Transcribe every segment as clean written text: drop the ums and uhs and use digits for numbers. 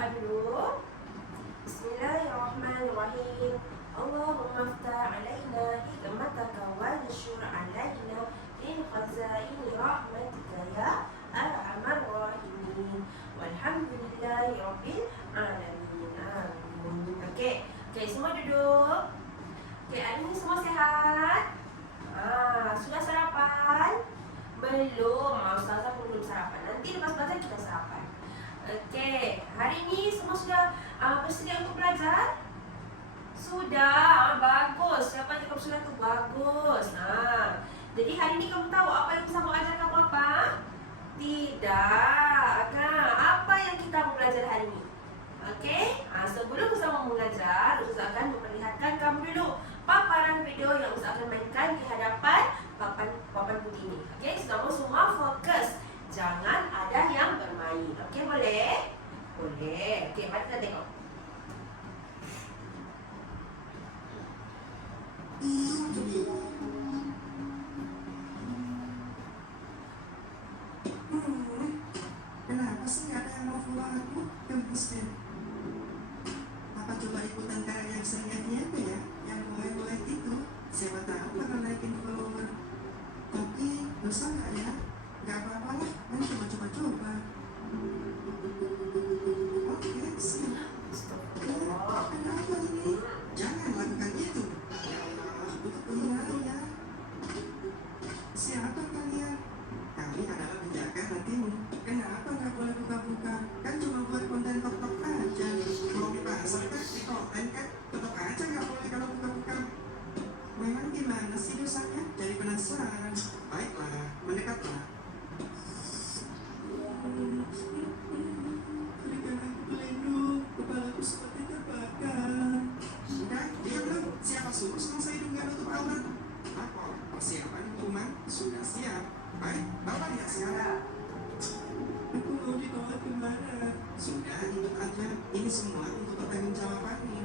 berdoa dulu. Bismillahirrahmanirrahim. Allahumma ftah alaina hikmataka wa nshur alaina min khazaini rahmatika ya arhamar rahimin. Walhamdulillahi rabbil alamin. Amin. Okey, semua duduk. Okey, hari ni semua sihat? Sudah sarapan? Belum. Ustazah pun belum sarapan. Nanti lepas belajar kita sarapan. Okey, hari ni semua sudah bersedia untuk belajar? Sudah. Bagus. Siapa cakap sudah tu? Bagus. Jadi hari ni kamu tahu apa yang Ustazah mau ajar kamu apa? Tidak. Apa yang kita mau belajar hari ni? Okey? Sebelum Ustazah mau mengajar, Ustazah akan memperlihatkan kamu dulu paparan video yang Ustazah akan mainkan di hadapan papan putih ini. Okey? Kamu semua fokus. Jangan ada yang bermain. Okey, boleh? Boleh. Okey, mari kita tengok. Kenapa sih nggak ada yang mau follow aku? Gembusnya. Apa coba ikutan kayak yang seringannya itu ya? Yang boleh-boleh itu. Siapa tahu bakal naikin follower. Tapi dosa nggak ya? Nggak apa-apa lah, kan cuma coba-coba. Oke, siap. Kenapa ini? Jangan lakukan itu. Ya Allah, iya. Siapa kalian? Kami adalah penjaga hatimu. Kenapa nggak boleh buka-buka? Kan cuma buat konten tok-tok aja. Mau dipasang kan, di konten kan, tok aja nggak boleh kalau buka-buka. Memang gimana sih dosanya? Jadi penasaran. Baiklah, mendekatlah. Berikan aku pelindung, kepalaku seperti terbakar. Sudah, diam dulu. Siapa suruh selesai hidup nggak nutup aurat? Lapor, persiapan hukuman sudah siap. Baik, bapak lihat sekarang. Aku mau dibawa kemana? Sudah, ikut aja. Ini semua untuk pertanggungjawabannya.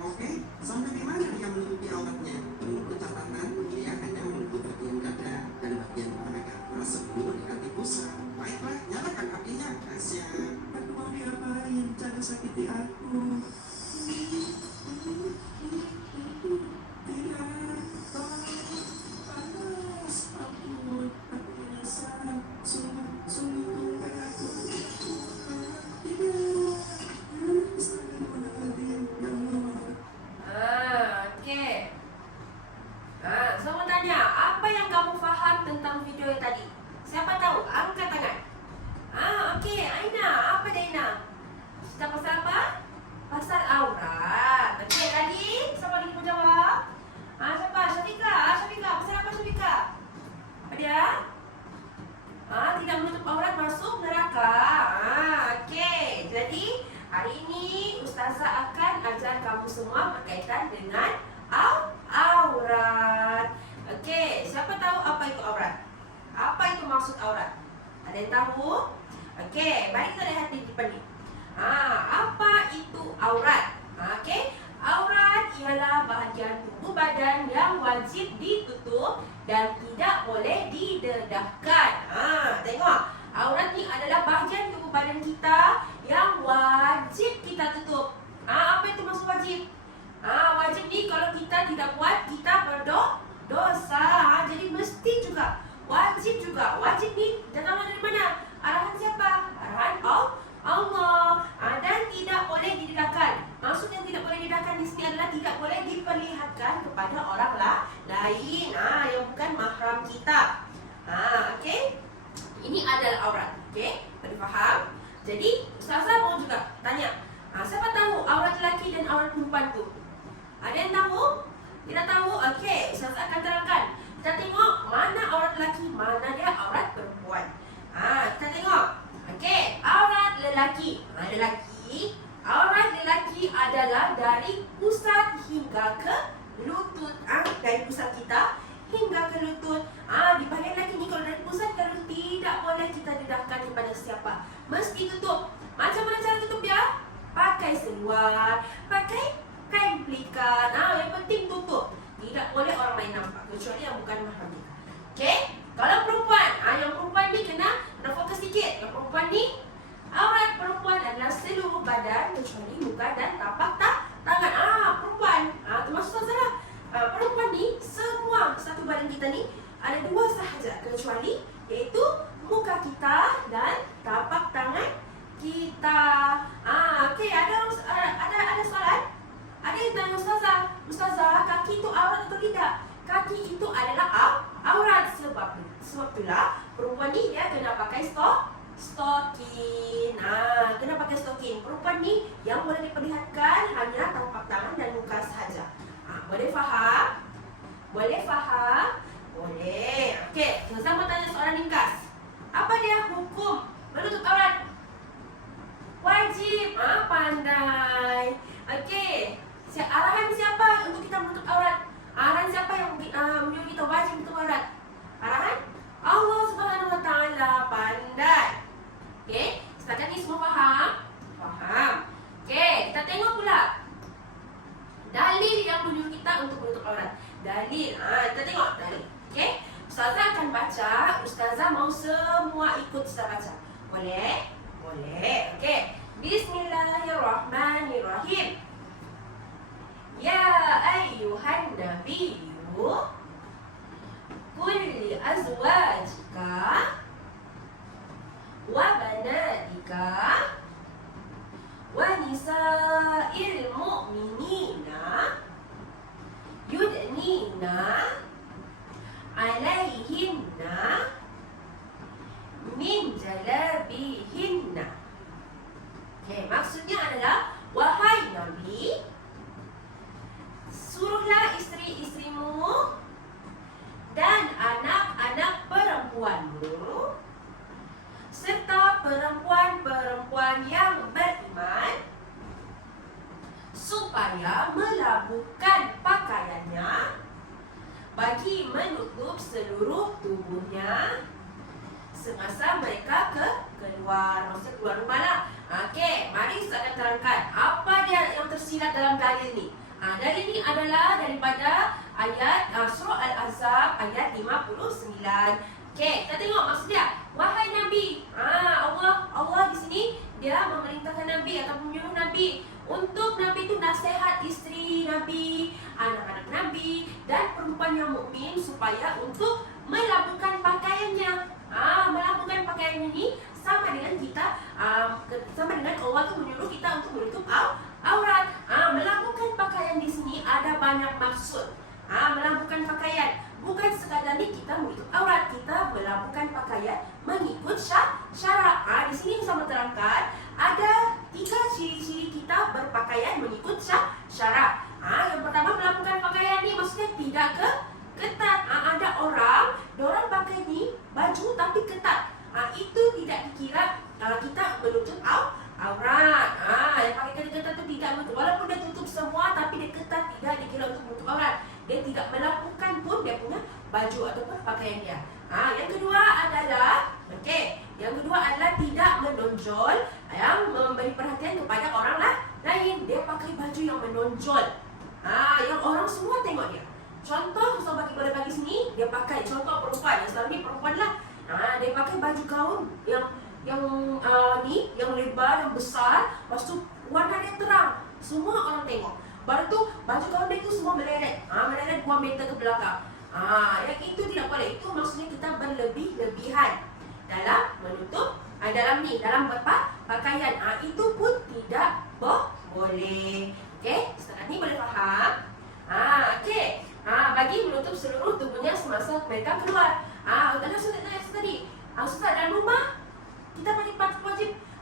Oke, sampai di mana dia menutupi auratnya? Menurut catatan, dia hanya menutup bagian dada dan bagian paha tersebut di kaki pusat. Baiklah, nyalakan apinya. Siap. Aku mau diapain? Jangan sakiti aku. Tidak, tolong. Panas, ampun. Aku penasaran. Sungguh tunggal aku. Tidak. Astagfirullahaladzim. Ya Allah. Okey. Saya mau tanya, apa yang kamu faham tentang video yang tadi? Siapa tahu? Angkat tangan. Okey, Aina. Apa dia, Aina? Cerita pasal apa? Pasal aurat. Okey, tadi siapa lagi mau jawab? Siapa? Syafiqah. Pasal apa Syafiqah? Apa dia? Tidak menutup aurat masuk neraka. Okey. Jadi, hari ini Ustazah akan ajar kamu semua berkaitan dengan aurat. Okey, siapa tahu apa itu aurat? Apa itu maksud aurat? Ada yang tahu? Okey, mari kita lihat di depan ni. Apa itu aurat? Okey, aurat ialah bahagian tubuh badan yang wajib ditutup dan tidak boleh didedahkan. Tengok, aurat ni adalah bahagian tubuh badan kita yang wajib kita tutup. Apa itu maksud wajib? Wajib ni kalau kita tidak buat, kita berdosa. Jadi mesti juga. Wajib juga. Wajib ni datang dari mana? Arahan siapa? Arahan Allah. Dan tidak boleh didedahkan. Maksud yang tidak boleh didedahkan di sini adalah tidak boleh diperlihatkan kepada orang lain. Yang bukan mahram kita. Okey. Ini adalah aurat. Okey? Boleh faham? Jadi, Ustazah mau juga tanya. Siapa tahu aurat lelaki dan aurat perempuan tu? Ada yang tahu? Tidak tahu? Okey, Ustazah akan terangkan. Kita tengok mana aurat lelaki, mana dia aurat perempuan. Kita tengok. Okey, aurat lelaki. Aurat lelaki adalah dari pusat hingga ke lutut. Dari pusat kita hingga ke lutut. Di bahagian lelaki ni kalau dari pusat ke lutut tidak boleh kita dedahkan kepada siapa. Mesti tutup. Macam mana cara tutup dia? Pakai seluar, pakai kain pelikat. Yang penting tutup. Tidak boleh orang lain nampak kecuali yang bukan mahram kita. Okey? Kalau perempuan, yang perempuan ni kena fokus sikit. Yang perempuan ni sebab itulah perempuan ni dia kena pakai stokin. Kena pakai stokin. Perempuan ni yang boleh diperlihatkan hanya tapak tangan dan muka sahaja. Boleh faham? Boleh faham? Boleh. Okey, sama tanya soalan ringkas. Apa dia hukum menutup aurat? Wajib. Pandai. Okey. Arahan siapa untuk kita menutup aurat? Arahan siapa yang menyuruh kita wajib menutup aurat? Arahan Allah Subhanahu Wa Taala. Pandai. Okey, setakat ni semua faham? Faham. Okey, kita tengok pula dalil yang menyuruh kita untuk menutup aurat. Dalil. Kita tengok dalil. Okey. Ustazah akan baca, ustazah mau semua ikut ustazah baca. Boleh? Boleh. Okey. Bismillahirrahmanirrahim. Ya ayyuhan nabiyyu qul li azwajika wa banatika wa nisa'il mu'minina yudnina alaihinna min jalabihinna. Okay, maksudnya adalah, wahai Nabi, suruhlah isteri-isterimu dan anak-anak perempuanmu serta perempuan-perempuan yang beriman supaya melabuhkan pakaiannya bagi menutup seluruh tubuhnya semasa mereka keluar. Maksudnya keluar rumah lah. Okey, mari saya akan terangkan apa dia yang tersirat dalam dalil ni. Dalil ni adalah daripada ayat surah Al-Ahzab ayat 59. Okey, kita tengok maksud dia. Wahai Nabi. Allah di sini dia memerintahkan Nabi atau menyuruh Nabi untuk Nabi itu nasihat isteri Nabi, anak-anak Nabi dan perempuan yang mukmin supaya untuk melabuhkan pakaiannya. Melabuhkan pakaian ini sama dengan kita, sama dengan Allah itu menyuruh kita untuk menutup aurat. Melabuhkan pakaian di sini ada banyak maksud. Melabuhkan pakaian bukan sekadar ni kita menutup aurat, kita melabuhkan pakaian mengikut syarak. Di sini sama terangkan ada 3 ciri-ciri kita berpakaian mengikut syarak. Yang pertama, melabuhkan pakaian ni maksudnya tidak ketat. Ada orang pakai ni baju tapi ketat. Itu tidak dikira kita menutup aurat. Yang pakai ketat tu tidak menutup. Walaupun dia tutup semua tapi dia ketat, tidak dikira untuk menutup aurat. Dia tidak melabuhkan pun dia punya baju ataupun pakaian dia. Yang kedua adalah tidak menonjol, yang memberi perhatian kepada orang lain. Dia pakai baju yang menonjol. Yang orang semua tengok dia. Contoh Ustaz bagi sini, dia pakai contoh perempuan. Yang sekarang ni perempuan lah. Dia pakai baju gaun yang lebar, yang besar. Lepas tu warna dia terang. Semua orang tengok. Baru tu baju gaun dia tu semua meleret. Meleret 2 meter ke belakang. Yang itu tidak boleh. Itu maksudnya kita berlebih-lebihan dalam menutup, dalam berpakaian. Itu pun tidak boleh. Okey, setakat ni boleh faham? Okey. Bagi menutup seluruh tubuhnya semasa mereka keluar. Tadi Ustaz tadi. Ustaz, dalam rumah kita wajib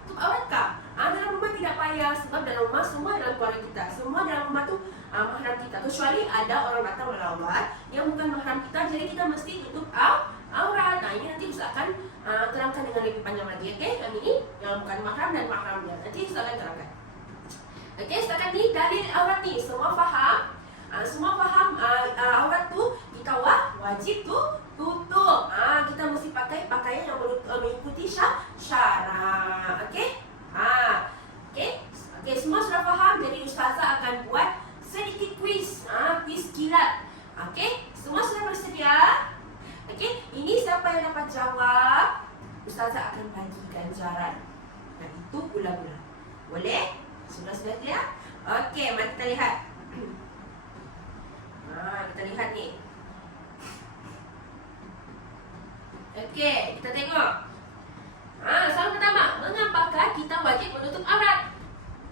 tutup aurat kah? Dalam rumah tidak payah sebab dalam rumah semua dalam keluarga kita. Semua dalam rumah tu mahram kita. Kecuali ada orang datang melawat yang bukan mahram kita, jadi kita mesti tutup aurat. Ini nanti Ustaz akan terangkan dengan lebih panjang lagi. Okey, yang ini yang bukan mahram dan mahram dia. Nanti Ustaz akan terangkan. Okey, setakat ni dalil aurat ni semua faham? Semua faham aurat tu kita wajib tu tutup. Kita mesti pakai pakaian yang mengikuti syarak. Okey? Okey, semua sudah faham. Jadi ustazah akan buat sedikit kuis. Kuis kilat. Okey? Semua sudah bersedia? Okey, ini siapa yang dapat jawab, ustazah akan bagi ganjaran. Dan itu bulan-bulan. Boleh? Sudah sedia? Okey, mari kita lihat. Kita lihat ni. Okey, kita tengok. Soalan pertama, mengapakah kita wajib menutup aurat?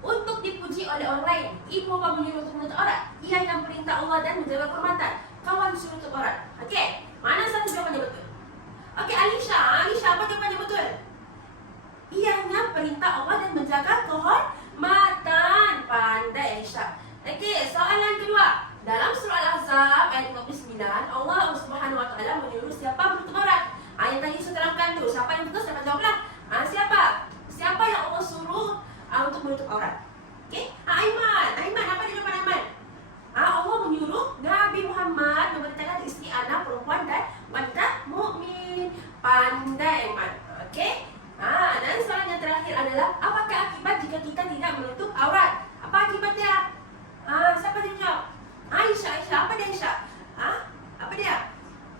Untuk dipuji oleh orang lain. Ibu bapa menyuruh untuk menutup aurat. Ia yang perintah Allah dan menjaga kehormatan. Kawan disuruh tutup aurat. Okey, mana satu jawapan yang betul? perintah Allah dan menjaga kehormatan. Pandai Aisyah. Okey, soalan kedua. Dalam surah Al-Ahzab ayat 59, Allah Subhanahu Wa Taala menyuruh siapa menutup aurat. Yang tadi saya terangkan tu, siapa yang betul dapat jawablah. Siapa? Siapa yang Allah suruh untuk menutup aurat? Okey, Aiman. Apa dia depan Aiman? Allah menyuruh Nabi Muhammad memberitakan isteri, anak, perempuan dan wanita mukmin. Pandai Aiman. Okey. Dan soalan yang terakhir adalah apakah akibat jika kita tidak menutup aurat? Apa akibatnya? Siapa dia jawab? Aisyah. Apa dia Aisyah? Apa dia?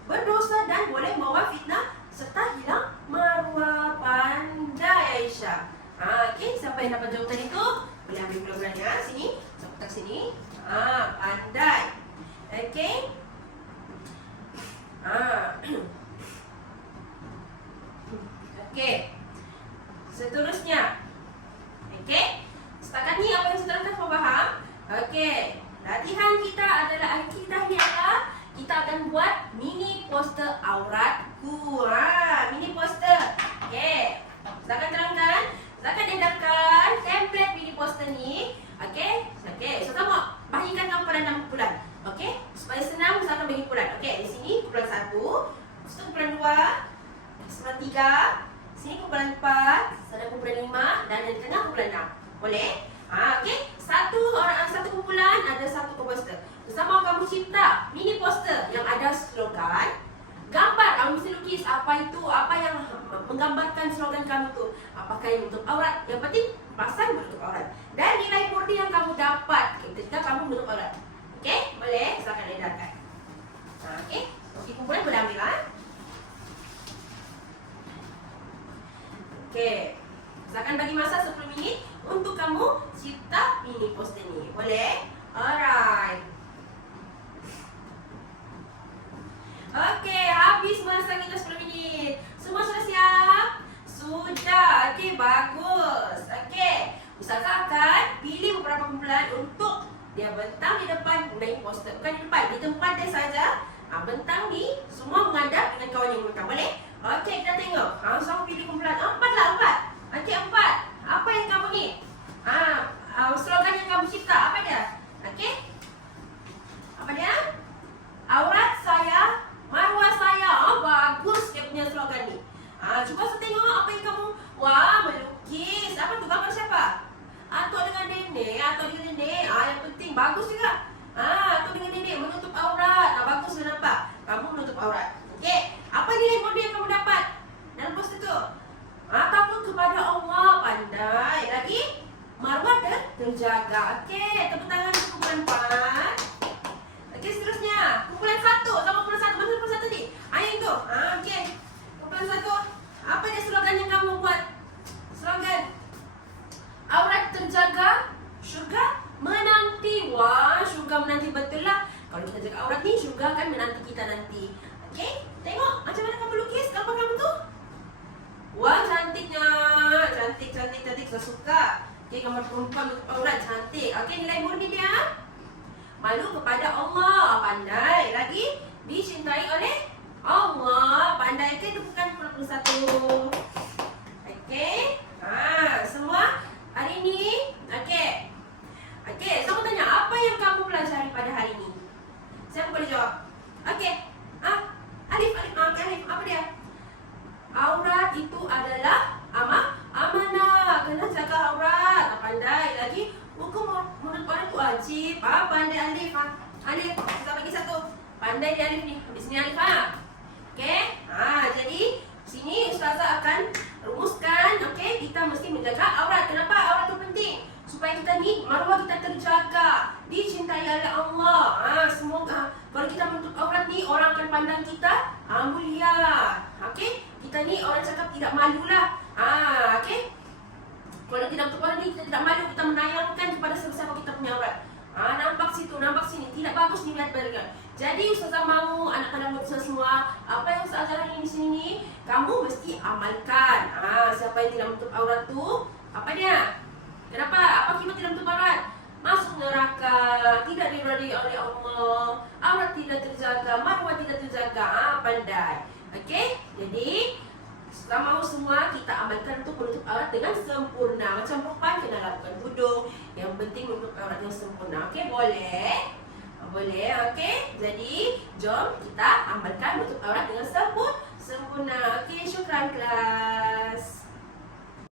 Berdosa dan boleh membawa fitnah serta hilang maruah. Pandai Aisyah. Okey, siapa yang dapat jawapan itu? Boleh ambil bola-bolanya. Sini. Saya letak sini. Pandai. Okey. Okey. Seterusnya. Okey. Setakat ni apa yang saya terangkan semua faham? Okey. Latihan kita adalah kita akan buat mini poster auratku. Mini poster. Okey. Saya akan terangkan, saya akan edarkan template mini poster ni. Okey. So kamu bagikan kamu pada 6 kumpulan. Okey. Supaya senang saya akan bagi kumpulan. Okey, di sini kumpulan 1, lepas tu kumpulan 2, kumpulan 3, sini kumpulan 4, sana kumpulan 5 dan di tengah kumpulan 6. Boleh? Okey. Satu kumpulan ada satu poster. Bersama kamu cipta mini poster yang ada slogan, gambar. Kamu mesti lukis apa itu, apa yang menggambarkan slogan kamu tu. Apakah yang menutup aurat? Yang penting pasal menutup aurat. Dan nilai murni yang kamu dapat ketika kamu menutup aurat. Okey? Boleh? Saya akan edarkan. Okey? Okey, kumpulan boleh ambil Okey. Saya akan bagi masa 10 minit untuk kamu cipta mini poster ni. Boleh? Alright. Okey, habis masa kita 10 minit. Semua sudah siap? Sudah. Okey, bagus. Okey. Ustazah akan pilih beberapa kumpulan untuk dia bentang di depan naik poster. Bukan di depan, di tempat dia saja. Bentang ni semua menghadap dengan kawan yang bentang. Boleh? Okey, kita tengok. Sama pilih kumpulan 4 lah, 4. Okey, 4. Apa yang kamu ni? Slogan yang kamu cipta, apa dia? Okey? Apa dia? Aurat saya, maruah saya. Bagus dia punya slogan ni. Cuba saya tengok apa yang kamu. Wah, melukis. Apa tu, gambar siapa? Atuk dengan nenek. Yang penting bagus juga. Atuk dengan nenek menutup aurat. Bagus dah nampak. Kamu menutup aurat. Okey. Apa nilai murni yang kamu dapat dalam poster tu? Takut kepada Allah. Pandai. Lagi maruah terjaga. Okey, tepuk tangan untuk kumpulan 4. Okey, seterusnya kumpulan 1. Sama kumpulan 1. Mana kumpulan 1 ni? Yang tu. Okey. Kumpulan 1. Apa dia slogan yang kamu buat? Slogan aurat terjaga, syurga menanti. Wah, syurga menanti, betul lah. Kalau kita jaga aurat ni, syurga akan menanti kita nanti. Okey, tengok macam mana kamu lukis gambar kamu tu. Wah, cantiknya. Cantik. Saya suka. Okey, gambar perempuan menutup aurat cantik. Okey, nilai murni dia malu kepada Allah. Pandai. Lagi dicintai oleh Allah. Pandai. Okey, itu bukan kumpulan 1. Okey. Semua hari ini. Okey. Saya mau tanya, apa yang kamu pelajari pada hari ini? Siapa boleh jawab? Okey. Alif. Apa dia? Aurat itu adalah amanah. Kena jaga aurat. Pandai. Lagi hukum menutup aurat itu wajib. Pandai Alif. Alif, kita bagi satu. Pandai di Alif ni. Di sini Alif. Okey. Jadi sini ustazah akan rumuskan. Okey, kita mesti menjaga aurat. Kenapa aurat itu penting? Supaya kita ni maruah kita terjaga, dicintai oleh Allah. Semoga kalau kita menutup aurat ni, orang akan pandang kita mulia. Okey, kita ni orang cakap tidak malulah. Okey, kalau tidak menutup aurat ni kita tidak malu, kita menayangkan kepada siapa kita punya aurat. Nampak situ, nampak sini, tidak bagus dilihat barengan. Jadi ustazah mahu anak-anak muda semua, apa yang ustazah ajarkan di sini ni, kamu mesti amalkan. Siapa yang tidak menutup aurat tu, apa dia? Kenapa? Apa akibat tidak menutup aurat? Masuk neraka, tidak diridai oleh Allah, aurat tidak terjaga, maruah tidak terjaga. Pandai. Okey? Jadi, ustazah mahu semua kita amalkan untuk menutup aurat dengan sempurna. Macam perempuan kena lakukan tudung. Yang penting menutup aurat dengan sempurna. Okey, boleh? Boleh, okey. Jadi, jom kita amalkan menutup aurat dengan sempurna. Okey, syukran kelas.